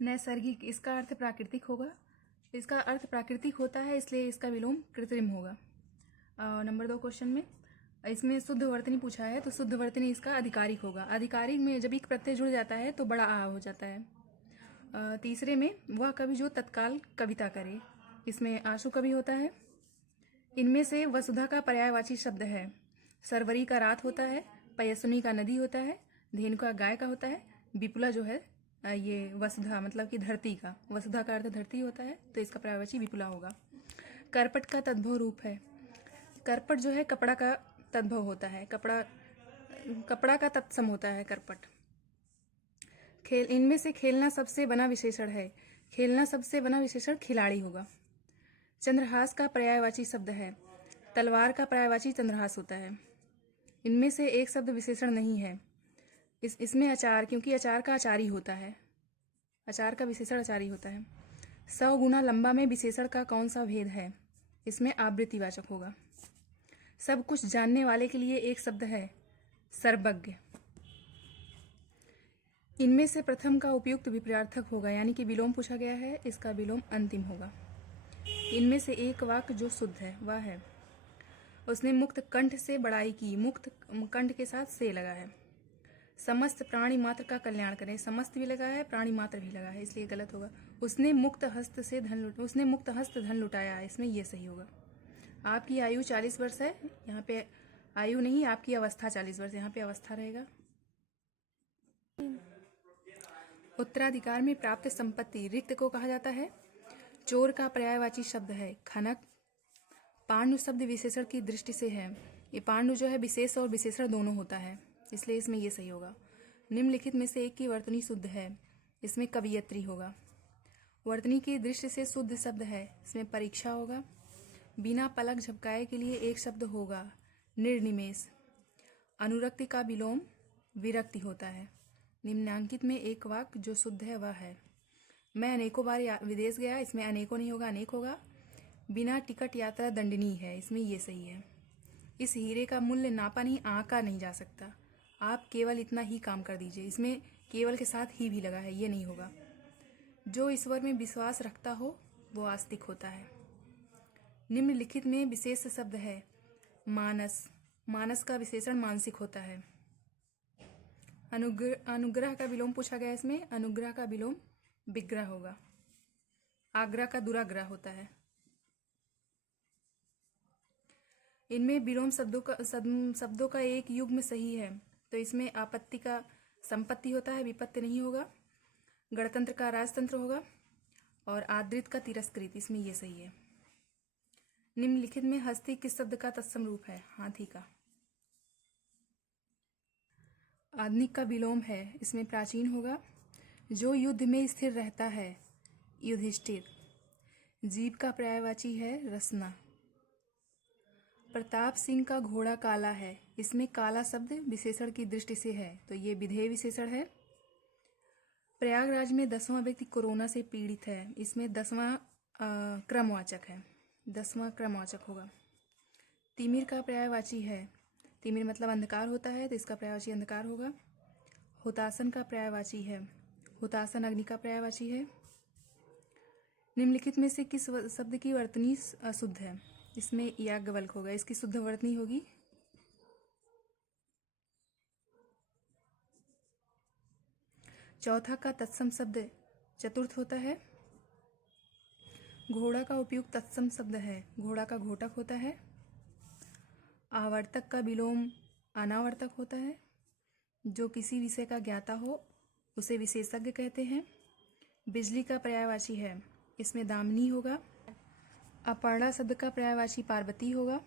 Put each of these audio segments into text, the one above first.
नैसर्गिक, इसका अर्थ प्राकृतिक होगा। इसका अर्थ प्राकृतिक होता है, इसलिए इसका विलोम कृत्रिम होगा। नंबर 2 क्वेश्चन में इसमें शुद्ध वर्तनी पूछा है, तो शुद्ध वर्तनी इसका अधिकारिक होगा। अधिकारिक में जब एक प्रत्यय जुड़ जाता है तो बड़ा आ हो जाता है। तीसरे में वह कवि जो तत्काल कविता करे, इसमें आशु कवि होता है। इनमें से वसुधा का पर्यायवाची शब्द है। सरवरी का रात होता है, पयस्विनी का नदी होता है, धेनु का गाय का होता है, विपुला जो है ये वसुधा मतलब कि धरती का, वसुधा का अर्थ धरती होता है, तो इसका पर्यायवाची विपुला होगा। करपट का तद्भव रूप है। करपट जो है कपड़ा का तद्भव होता है, कपड़ा का तत्सम होता है करपट। खेल, इनमें से खेलना सबसे बना विशेषण है। खेलना सबसे बना विशेषण खिलाड़ी होगा। चंद्रहास का पर्यायवाची शब्द है। तलवार का पर्यायवाची चंद्रहास होता है। इनमें से एक शब्द विशेषण नहीं है। इसमें अचार, क्योंकि अचार का अचारी होता है, अचार का विशेषण अचारी होता है। 100 गुना लंबा में विशेषण का कौन सा भेद है? इसमें आवृत्तिवाचक होगा। सब कुछ जानने वाले के लिए एक शब्द है, सर्वज्ञ। इनमें से प्रथम का उपयुक्त विपर्यार्थक होगा, यानी कि विलोम पूछा गया है, इसका विलोम अंतिम होगा। इनमें से एक वाक्य जो शुद्ध है वह है, उसने मुक्त कंठ से बड़ाई की। मुक्त कंठ के साथ से लगा है। समस्त प्राणी मात्र का कल्याण करें, समस्त भी लगा है, प्राणी मात्र भी लगा है, इसलिए गलत होगा। उसने मुक्त हस्त धन लुटाया, इसमें यह सही होगा। आपकी आयु 40 वर्ष है, यहाँ पे आयु नहीं, आपकी अवस्था 40 वर्ष, यहाँ पे अवस्था रहेगा। उत्तराधिकार में प्राप्त संपत्ति रिक्त को कहा जाता है। चोर का पर्यायवाची शब्द है खनक। पांडु शब्द विशेषण की दृष्टि से है, ये पांडु जो है विशेष और विशेषण दोनों होता है, इसलिए इसमें ये सही होगा। निम्नलिखित में से एक की वर्तनी शुद्ध है, इसमें कवियत्री होगा। वर्तनी की दृष्टि से शुद्ध शब्द है, इसमें परीक्षा होगा। बिना पलक झपकाए के लिए एक शब्द होगा, निर्निमेष। अनुरक्ति का विलोम विरक्ति होता है। निम्नांकित में एक वाक्य जो शुद्ध है वह है, मैं अनेकों बार विदेश गया, इसमें अनेकों नहीं होगा, अनेक होगा। बिना टिकट यात्रा दंडनीय है, इसमें यह सही है। इस हीरे का मूल्य नापा नहीं आंका नहीं जा सकता, आप केवल इतना ही काम कर दीजिए, इसमें केवल के साथ ही भी लगा है, ये नहीं होगा। जो ईश्वर में विश्वास रखता हो वो आस्तिक होता है। निम्नलिखित में विशेष शब्द है मानस। मानस का विशेषण मानसिक होता है। अनुग्रह का विलोम पूछा गया, इसमें अनुग्रह का विलोम विग्रह होगा। आग्रह का दुराग्रह होता है। इनमें विलोम शब्दों का एक युग्म सही है, तो इसमें आपत्ति का संपत्ति होता है, विपत्ति नहीं होगा। गणतंत्र का राजतंत्र होगा और आदृत का तिरस्कृत, इसमें यह सही है। निम्नलिखित में हस्ती किस शब्द का तत्सम रूप है? हाथी का। आधुनिक का विलोम है, इसमें प्राचीन होगा। जो युद्ध में स्थिर रहता है, युधिष्ठिर। जीव का पर्यायवाची है रसना। प्रताप सिंह का घोड़ा काला है, इसमें काला शब्द विशेषण की दृष्टि से है, तो ये विधेय विशेषण है। प्रयागराज में 10वां व्यक्ति कोरोना से पीड़ित है, इसमें 10वां क्रमवाचक है, 10वां क्रमवाचक होगा। तिमिर का पर्यायवाची है, तिमिर मतलब अंधकार होता है, तो इसका पर्यायवाची अंधकार होगा। हुतासन का पर्यायवाची है, हुतासन अग्नि का पर्यायवाची है। निम्नलिखित में से किस शब्द की वर्तनी अशुद्ध है? इसमें याज्ञवल्क होगा, इसकी शुद्ध वर्तनी होगी चौथा का तत्सम शब्द चतुर्थ होता है। घोड़ा का उपयुक्त तत्सम शब्द है, घोड़ा का घोटक होता है। आवर्तक का विलोम अनावर्तक होता है। जो किसी विषय का ज्ञाता हो उसे विशेषज्ञ कहते हैं। बिजली का पर्यायवाची है, इसमें दामिनी होगा। अपर्णा शब्द का पर्यायवाची पार्वती होगा।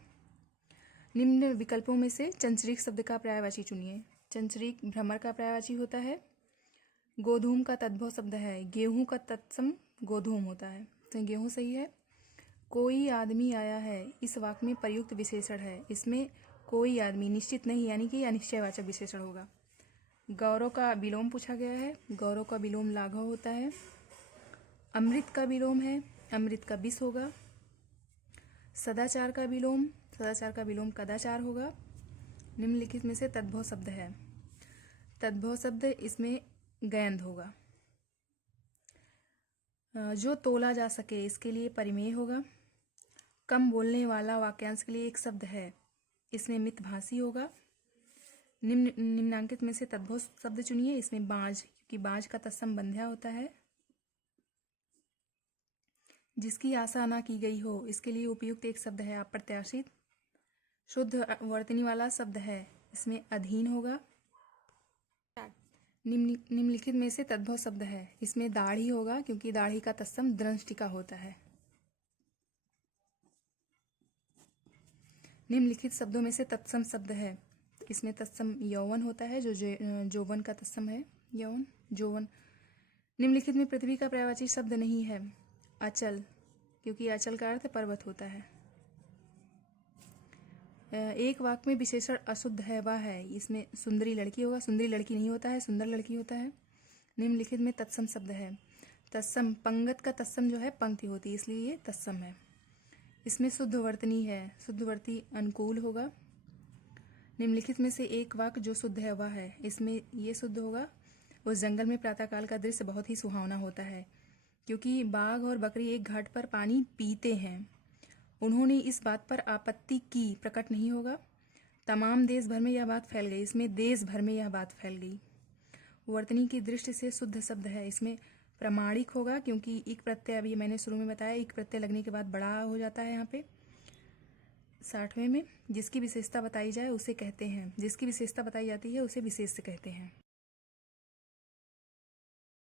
निम्न विकल्पों में से चंचरीक शब्द का पर्यायवाची चुनिए। चंचरीक भ्रमर का पर्यायवाची होता है। गोधूम का तद्भव शब्द है, गेहूं का तत्सम गोधूम होता है, तो गेहूं सही है। कोई आदमी आया है, इस वाक्य में प्रयुक्त विशेषण है, इसमें कोई आदमी निश्चित नहीं, यानी कि अनिश्चयवाचक विशेषण होगा। गौरव का विलोम पूछा गया है, गौरव का विलोम लाघव होता है। अमृत का विलोम है, अमृत का विष होगा। सदाचार का विलोम कदाचार होगा। निम्नलिखित में से तद्भव शब्द है, तद्भव शब्द इसमें गैंद होगा। जो तोला जा सके इसके लिए परिमेय होगा। कम बोलने वाला वाक्यांश के लिए एक शब्द है, इसमें मितभाषी होगा। निम्नांकित में से तद्भव शब्द चुनिए। इसमें बाज, क्योंकि बाज का तत्सम बंध्या होता है। जिसकी आशा ना की गई हो, इसके लिए उपयुक्त एक शब्द है अप्रत्याशित। शुद्ध वर्तनी वाला शब्द है, इसमें अधीन होगा। निम्नलिखित में से तद्भव शब्द है, इसमें दाढ़ी होगा, क्योंकि दाढ़ी का तत्सम दृष्टिका होता है। निम्नलिखित शब्दों में से तत्सम शब्द है, इसमें तत्सम यौवन होता है, जो जौवन का तत्सम है, यौवन जौवन। निम्नलिखित में पृथ्वी का पर्यायवाची शब्द नहीं है अचल, क्योंकि अचल का अर्थ पर्वत होता है। एक वाक्य में विशेषण अशुद्ध है वह है, इसमें सुंदरी लड़की होगा, सुंदरी लड़की नहीं होता है, सुंदर लड़की होता है। निम्नलिखित में तत्सम शब्द है, तत्सम पंगत का तत्सम जो है पंक्ति होती है, इसलिए ये तत्सम है। इसमें शुद्ध वर्तनी है, शुद्धवर्ती अनुकूल होगा। निम्नलिखित में से एक वाक्य जो शुद्ध है वह है, इसमें ये शुद्ध होगा। उस जंगल में प्रातःकाल का दृश्य बहुत ही सुहावना होता है, क्योंकि बाघ और बकरी एक घाट पर पानी पीते हैं। उन्होंने इस बात पर आपत्ति की, प्रकट नहीं होगा। तमाम देश भर में यह बात फैल गई, इसमें देश भर में यह बात फैल गई। वर्तनी की दृष्टि से शुद्ध शब्द है, इसमें प्रमाणिक होगा, क्योंकि इक प्रत्यय, अभी मैंने शुरू में बताया, इक प्रत्यय लगने के बाद बड़ा हो जाता है यहाँ पे 60वें में। जिसकी विशेषता बताई जाए उसे कहते हैं, जिसकी विशेषता बताई जाती है उसे विशेष्य कहते हैं।